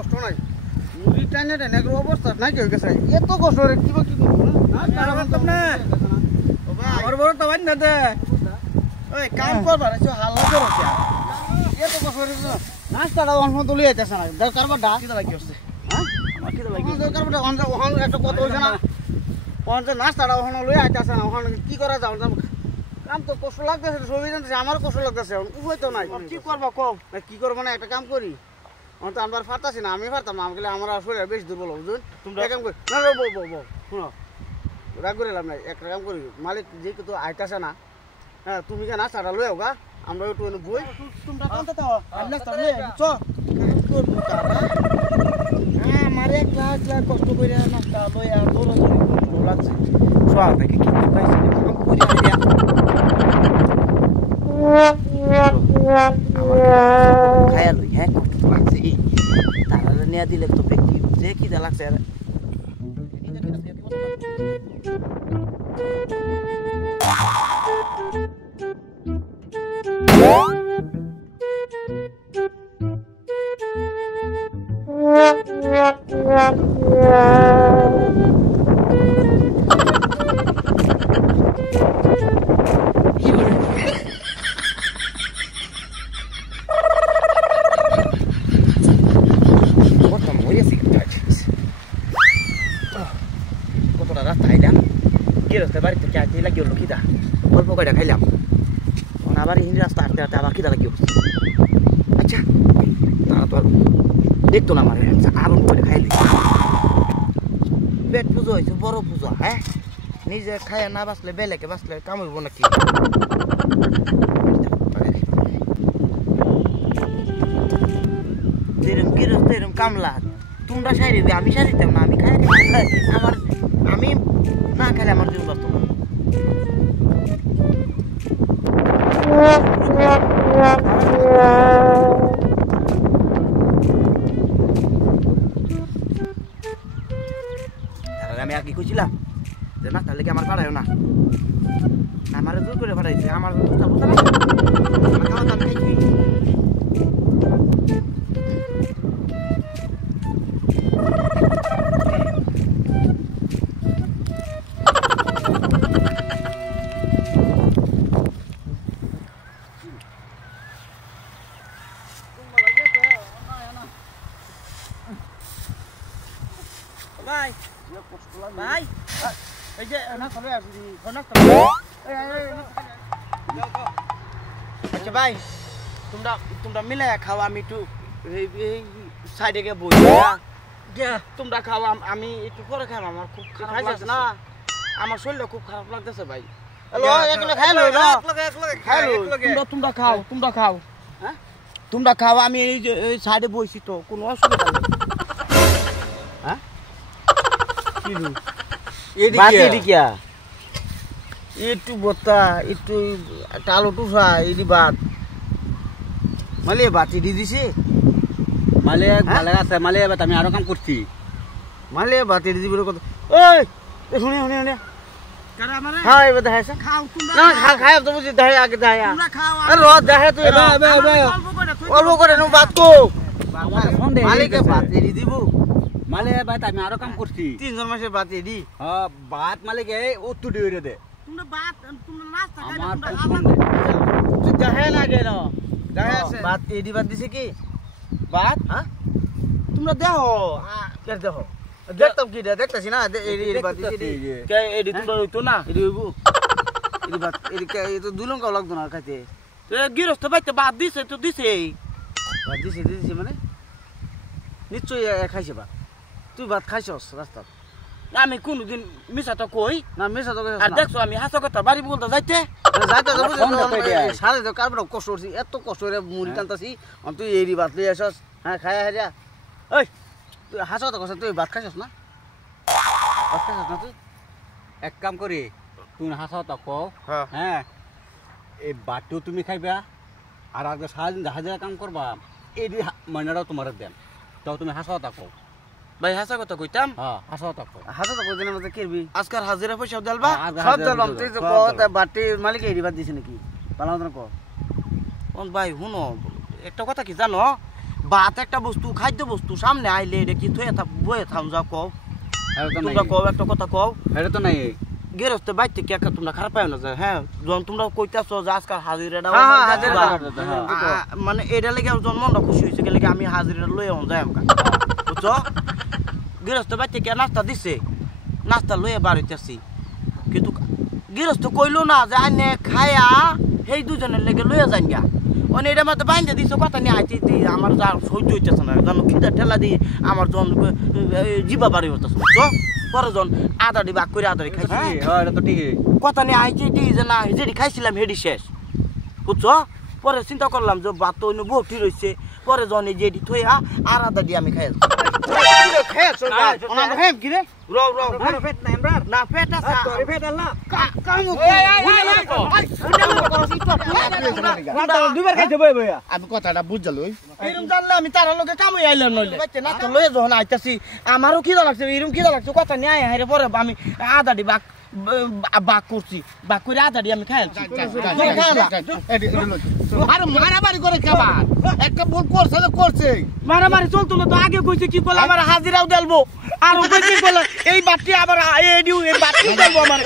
কষ্ট নাই মুড়ি টানে টানে অবস্থা নাই কি হয়ে গেছে এত কষ্ট রে কি কি আমার বড় তো বান না দে ওই কাম করবার আছে হাল্লা করছে এত কষ্ট রে নাস্তাটা অন্য তুলি যাইতেছে না দরকার বড় কি লাগি হচ্ছে হ্যাঁ আমার কি লাগি দরকার বড় অন্য একটা কত হইছে না অন্য নাস্তাটা অন্য লই আইতাছে না অন্য কি করা যাও কাম তো কষ্ট লাগতেছে সবই জানতেছে আমার কষ্ট লাগতেছে উপায় তো নাই কি করবো কম কি করবো না একটা কাম করি আমার তো আনবার পারতাছি না আমি পারতাম না আমাকে আমার শরীর বেশ দুর্বল বুঝুন তোমরা কাম করি না বউ শুনো রাগ করে লাভ নাই একটা কাম করি মালিক যে তো আইতাছে না হ্যাঁ তুমি কেন নাস্তাটা লই গা আমরা একটু বই তোমরা কান্তা তো নাস্তা লই চ হ্যাঁ মারে ক্লাস কষ্ট করে নাস্তা লই আর দৌড় লাগছে সোয়া থেকে কি পাইছে কাম করি খায়া লই হ্যাঁ কষ্ট লাগছে তারা নিয়ে দিলে তো ব্যক্তি যে কি লাগছে বাড়িতে চাইতে লাগিয়ে হলো খিদা অল্প কয়টা খাইলাম আবার হিন্দি রাস্তা হাঁটতে হাঁটতে আবার খিদা লাগিয়ে আচ্ছা তারা তো দেখতো না আমার আগুন করে খাইলি পেট পুজো হয়েছে বড় পুজো হ্যাঁ নিজে খাইয়া না বাঁচলে বেলেকে বাঁচলে কামড়ব নাকি যেরকম গৃহস্থ এরকম কামলা তোমরা সারিবে আমি সারিতাম না আমি খাই আমার আমি না খেলে আমার জীবন বাঁচত না আমি আগে কইছিলাম যে না তাহলে কি আমার পাড়ায় না আমার জোর করে পাঠাইছে আমার ভাই এই যে না চলে আসি আচ্ছা ভাই তোমরা মিলে খাও আমি একটু সাইডে গিয়ে বই তোমরা খাও আমি একটু পরে খাই আমার খুব খারাপ লাগছে না আমার শরীরটা খুব খারাপ লাগতেছে ভাই তোমরা খাও হ্যাঁ তোমরা খাও আমি এই যে সাইডে বইছি তো কোনো অসুবিধা নেই হ্যাঁ একটু বত্তা একটু আলু টুসা এটি ভাত মালে বাতি দি দিছে মালে ভালো আছে মালে আমি আরো কাম করছি মালে বাতি দি দিবি কত ওই শুনে শুনে শুনে খাও এবার দেখাইছে খাও তোমরা না খাও তো বুঝি দেখাই আগে দেখাই তোমরা খাও আরে র দেখাই তুই অল্প করে নো ভাত কো মালিকে বাতি দি দিব মালে ভাই আমি আরো কাম করছি 3 জন মাসে বাতি দি হ্যাঁ ভাত মালিকে উত্তু দিরে দে তোমরা ভাত তোমরা নাস্তা খাই তোমরা তুই দেখাই লাগে না দেখাই আছে ভাত এডি ভাত দিছে কি ভাত হ্যাঁ তোমরা দেখো কে দেখো দেখতাম কি দেখতাছি না এডি ভাত দিছে কে এডি তোমরা হইতো না এডি হইবো এডি ভাত এডি কে তো দুলং কাও লাগতো না খাইতে তো গিরস্ত বাইতে ভাত দিছে তো দিছে ভাত দিছে মানে নিশ্চয়ই খাইছে ভাত তুই ভাত খাইছস রাস্তা আমি কোনদিন মিছা তো কই না মিছা তো আর দেখছো আমি হাসা কথা বাড়ি বলতে যাইতে সারে তো কারবার কষ্ট করছি এত কষ্ট করে মুড়ি টানতাছি তুই এরি ভাত লই আসস হ্যাঁ খায়া হারিয়া ওই তুই হাসা কথা কস তুই ভাত খাইছস না ভাত খাইছস না তুই এক কাম করি তুই হাসা কথা কও হ্যাঁ এই ভাতও তুমি খাইবা আর আগে সারাদিন হাজার কাম করবা এই মাইনাটাও তোমার দেন তাও তুমি হাসা কথা কও ভাই হাসা কথা কইতাম হ্যাঁ হাসা কথা কইদিনের মধ্যে কিরবি আজকাল হাজিরা পয়সা দেলবা সব দেলবাম তুই তো কত বাটি মালিক এরি ভাত দিছ নাকি ভালো মতন কো ভাই হুনো একটা কথা কি জানো ভাত একটা বস্তু খাদ্য বস্তু সামনে আইলে এটা কি থয়ে বয়ে থাম যাও কও তোমরা কও একটা কথা কও এটা তো নাই গেরস্তে বাইতে কি একটা তোমরা খারাপ পাও না যে হ্যাঁ যখন তোমরা কইতাছো যে আজকাল হাজিরাটা মানে এটা লেগে যখন মনটা খুশি হয়েছে গেলে আমি হাজিরাটা লয়ে যাই আমাকে বুঝছো গেরস্তে বাইতে কি নাস্তা দিছে নাস্তা লয়ে বাড়িতেছি কিন্তু গৃহস্থ কইলো না যে আইনে খায়া সেই দুজনের লেগে লইয়া যান গা মানে এটা মাত্র বাইন্দা দিছো কথা নিয়ে আইতে আমার যা সহ্য হইতেছে না জানো খিদা ঠেলা দিয়ে আমার যখন জিবা বাড়ি হতেছে বুঝছো পরে যখন আদাড়ি বাক করে আদাড়ি খাইছি এটা তো ঠিকই কথা নিয়ে আইতে যে না যেটি খাইছিলাম হেডি শেষ বুঝছো পরে চিন্তা করলাম যে ভাত তো অন্য বউটি রয়েছে পরে যখন এই যেটি থইয়া আর আদাড়ি আমি খাই আমি কথাটা বুঝলো আমি তার লোকে কামই আইলাম নইলে যখন আইতাছি আমারও খিদা লাগছে এরকম খিদা লাগছে কথা নিয়ে আয় হাইরে পরে আমি আদাড়ি বাক করছি বাক করে আদাড়ি আমি খাইছি আরে মারামারি করে খাবার একটা ভুল করছে না করছে মারামারি চলতো না তো আগে কইছে কি বলে আমার হাজিরাও দেলবো আর ওই কি বলে এই বাটি আবার এই বাটি দেলবো আমার